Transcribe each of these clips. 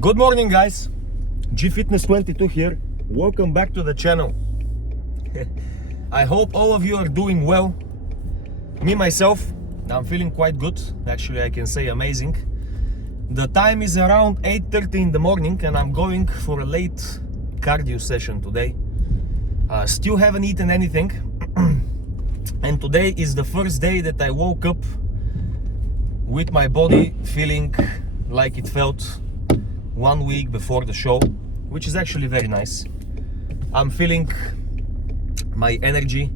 Good morning, guys. GFitness22 here. Welcome back to the channel. I hope all of you are doing well. Me myself, I'm feeling quite good. Actually, I can say amazing. The time is around 8:30 in the morning and I'm going for a late cardio session today. Still haven't eaten anything. And today is the first day that I woke up with my body feeling like it felt 1 week before the show, which is actually very nice. I'm feeling my energy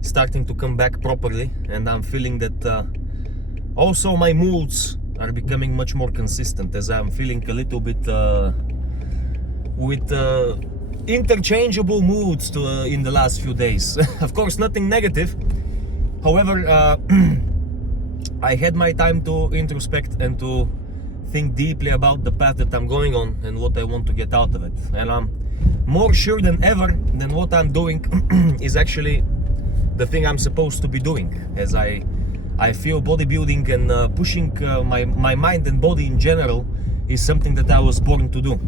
starting to come back properly, and I'm feeling that also my moods are becoming much more consistent, as I'm feeling a little bit with interchangeable moods in the last few days. Of course, nothing negative. However, I had my time to introspect and to think deeply about the path that I'm going on and what I want to get out of it. And I'm more sure than ever that what I'm doing is actually the thing I'm supposed to be doing, as I feel bodybuilding and pushing my mind and body in general is something that I was born to do.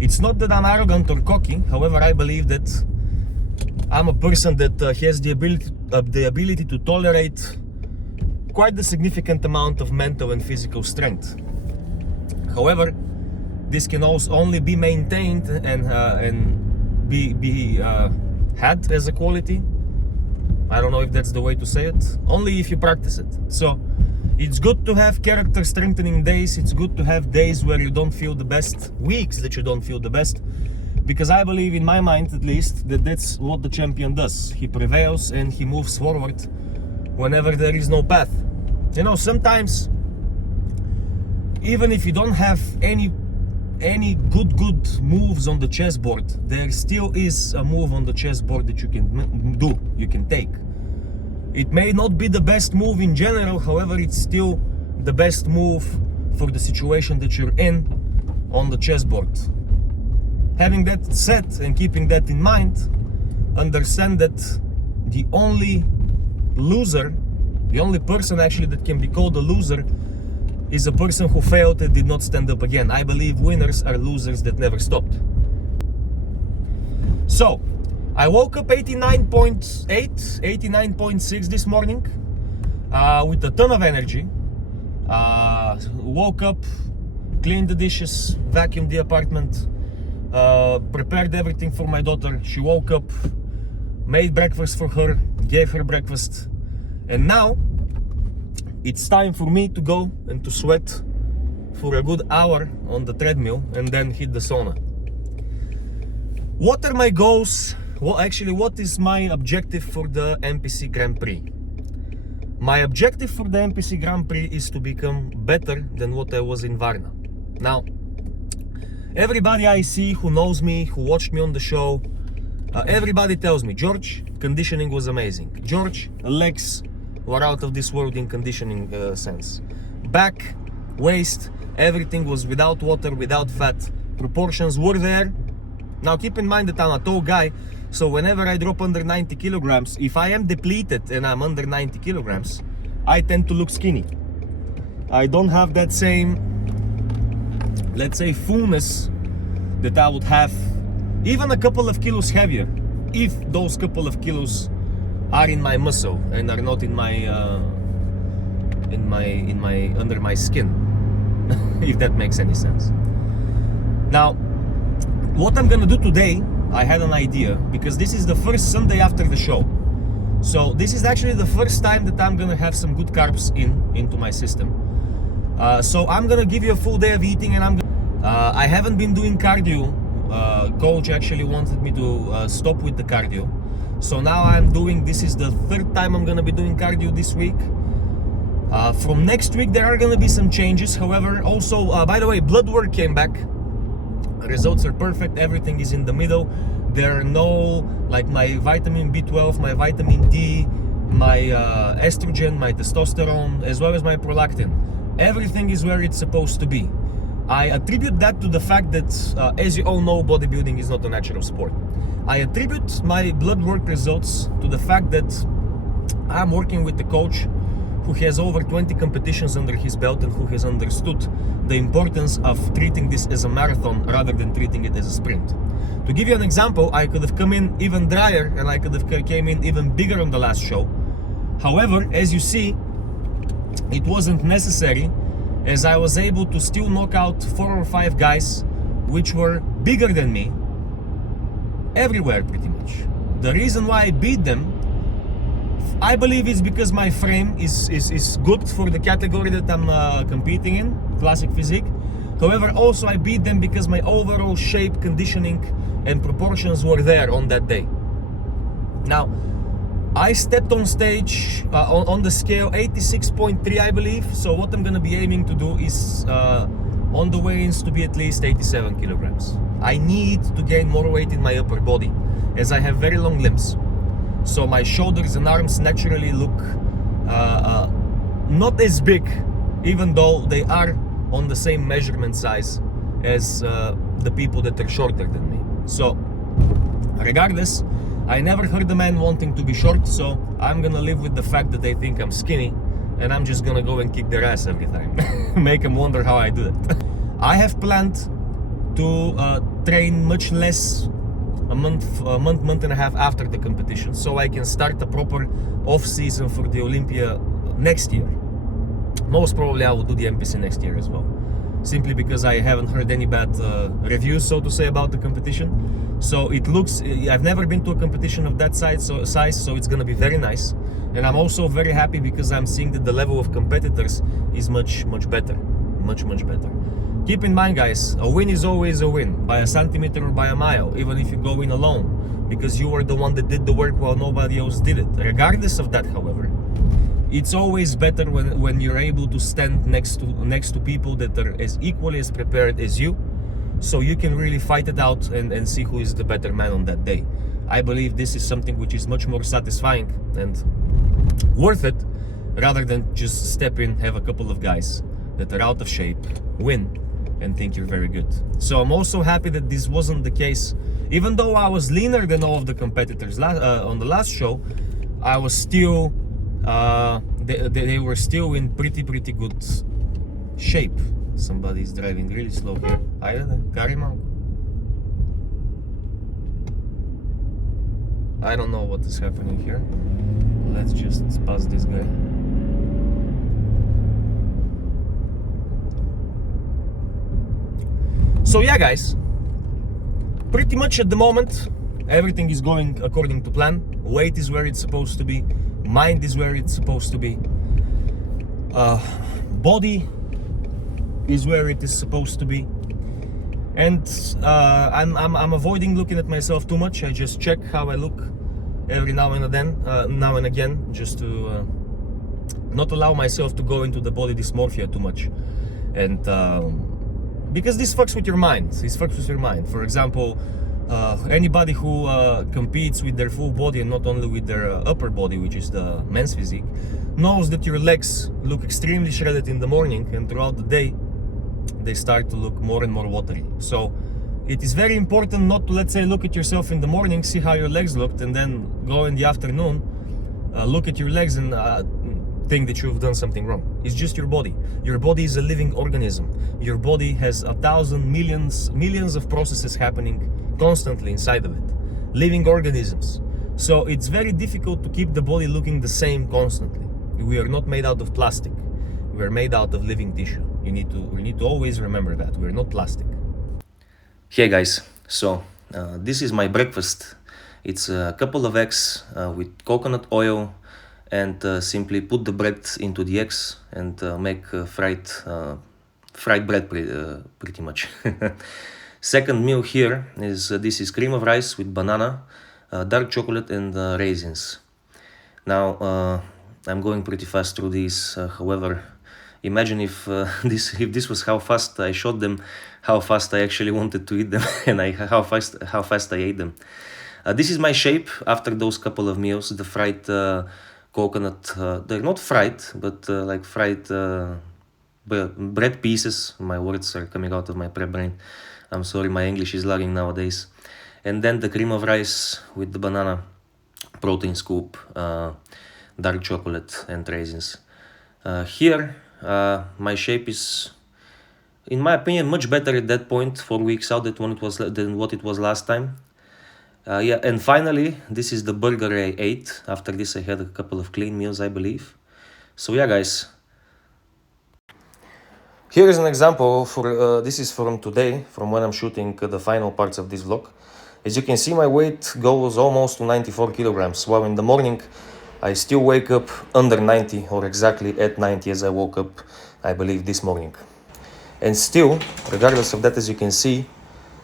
It's not that I'm arrogant or cocky. However, I believe that I'm a person that has the ability to tolerate quite a significant amount of mental and physical strength. However, this can also only be maintained and be had as a quality. I don't know if that's the way to say it. Only if you practice it. So it's good to have character strengthening days. It's good to have days where you don't feel the best, weeks that you don't feel the best, because I believe, in my mind at least, that that's what the champion does. He prevails and he moves forward whenever there is no path. You know, sometimes even if you don't have any good moves on the chessboard, there still is a move on the chessboard that you can do, you can take. It may not be the best move in general, however, it's still the best move for the situation that you're in on the chessboard. Having that said and keeping that in mind, understand that the only loser, the only person actually that can be called a loser, is a person who failed and did not stand up again. I believe winners are losers that never stopped. So, I woke up 89.8, 89.6 this morning with a ton of energy. Woke up, cleaned the dishes, vacuumed the apartment, prepared everything for my daughter. She woke up, made breakfast for her, gave her breakfast, and now it's time for me to go and to sweat for a good hour on the treadmill and then hit the sauna. What are my goals? Well, actually, what is my objective for the NPC Grand Prix? My objective for the NPC Grand Prix is to become better than what I was in Varna. Now, everybody I see who knows me, who watched me on the show, everybody tells me, George, conditioning was amazing. George, legs were out of this world in conditioning sense. Back, waist, everything was without water, without fat. Proportions were there. Now keep in mind that I'm a tall guy, so whenever I drop under 90 kilograms, if I am depleted and I'm under 90 kilograms, I tend to look skinny. I don't have that same, let's say, fullness that I would have even a couple of kilos heavier, if those couple of kilos are in my muscle and are not in my under my skin, if that makes any sense. Now, what I'm gonna do today, I had an idea, because this is the first Sunday after the show. So this is actually the first time that I'm gonna have some good carbs into my system. So I'm gonna give you a full day of eating, and I haven't been doing cardio. Coach actually wanted me to stop with the cardio. So now I'm doing, this is the third time I'm gonna be doing cardio this week. From next week there are gonna be some changes. However, also, by the way, blood work came back. Results are perfect, everything is in the middle. There are no, like, my vitamin B12, my vitamin D, my estrogen, my testosterone, as well as my prolactin. Everything is where it's supposed to be. I attribute that to the fact that, as you all know, bodybuilding is not a natural sport. I attribute my blood work results to the fact that I'm working with a coach who has over 20 competitions under his belt and who has understood the importance of treating this as a marathon rather than treating it as a sprint. To give you an example, I could have come in even drier and I could have came in even bigger on the last show. However, as you see, it wasn't necessary, as I was able to still knock out 4 or 5 guys which were bigger than me everywhere pretty much. The reason why I beat them, I believe, is because my frame is good for the category that I'm competing in, classic physique. However, also I beat them because my overall shape, conditioning and proportions were there on that day. Now, I stepped on stage on the scale 86.3, I believe. So what I'm gonna be aiming to do is on the weigh-ins to be at least 87 kilograms. I need to gain more weight in my upper body as I have very long limbs. So my shoulders and arms naturally look not as big, even though they are on the same measurement size as the people that are shorter than me. So regardless, I never heard a man wanting to be short, so I'm gonna live with the fact that they think I'm skinny, and I'm just gonna go and kick their ass every time. Make them wonder how I do it. I have planned to train much less a month and a half after the competition, so I can start a proper off-season for the Olympia next year. Most probably I will do the NPC next year as well, simply because I haven't heard any bad reviews, so to say, about the competition. So it looks, I've never been to a competition of that size, so it's gonna be very nice. And I'm also very happy because I'm seeing that the level of competitors is much better, much better. Keep in mind, guys, a win is always a win, by a centimeter or by a mile, even if you go in alone, because you were the one that did the work while nobody else did it. Regardless of that, however, it's always better when you're able to stand next to people that are as equally as prepared as you, so you can really fight it out and see who is the better man on that day. I believe this is something which is much more satisfying and worth it, rather than just step in, have a couple of guys that are out of shape, win, and think you're very good. So I'm also happy that this wasn't the case. Even though I was leaner than all of the competitors on the last show, I was still they were still in pretty good shape. Somebody's driving really slow here. I don't know what is happening here. Let's just pass this guy. So yeah, guys, pretty much at the moment everything is going according to plan. Weight is where it's supposed to be, mind is where it's supposed to be, body is where it is supposed to be, and I'm avoiding looking at myself too much. I just check how I look every now and again, just to not allow myself to go into the body dysmorphia too much. And because this fucks with your mind. For example, anybody who competes with their full body and not only with their upper body, which is the men's physique, knows that your legs look extremely shredded in the morning, and throughout the day they start to look more and more watery. So it is very important not to, let's say, look at yourself in the morning, see how your legs looked, and then go in the afternoon, look at your legs and think that you've done something wrong. It's just your body. Your body is a living organism. Your body has 1,000 millions of processes happening constantly inside of it. Living organisms. So it's very difficult to keep the body looking the same constantly. We are not made out of plastic. We are made out of living tissue. We need to always remember that. We're not plastic. Hey guys, so this is my breakfast. It's a couple of eggs with coconut oil, and simply put the bread into the eggs and make fried bread pretty much. Second meal here is this is cream of rice with banana, dark chocolate and raisins. Now I'm going pretty fast through these. However, imagine if this was how fast I shot them, how fast I actually wanted to eat them, and how fast I ate them. This is my shape after those couple of meals. The fried coconut, they're not fried, but like fried bread pieces. My words are coming out of my prep brain. I'm sorry, my English is lagging nowadays. And then the cream of rice with the banana, protein scoop, dark chocolate and raisins. Here, my shape is, in my opinion, much better at that point, 4 weeks out, than what it was last time. Yeah, and finally, this is the burger I ate. After this, I had a couple of clean meals, I believe. So yeah, guys. Here is an example for this is from today, from when I'm shooting the final parts of this vlog. As you can see, my weight goes almost to 94 kilograms, while in the morning I still wake up under 90, or exactly at 90 as I woke up, I believe, this morning. And still, regardless of that, as you can see,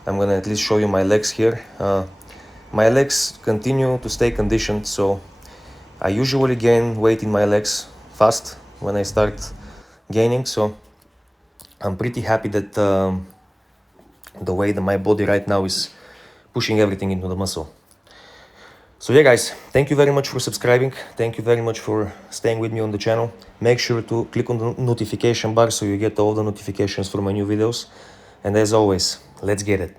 I'm gonna at least show you my legs here. My legs continue to stay conditioned, so I usually gain weight in my legs fast when I start gaining, so I'm pretty happy that the way that my body right now is pushing everything into the muscle. So yeah, guys, thank you very much for subscribing. Thank you very much for staying with me on the channel. Make sure to click on the notification bar so you get all the notifications for my new videos. And as always, let's get it.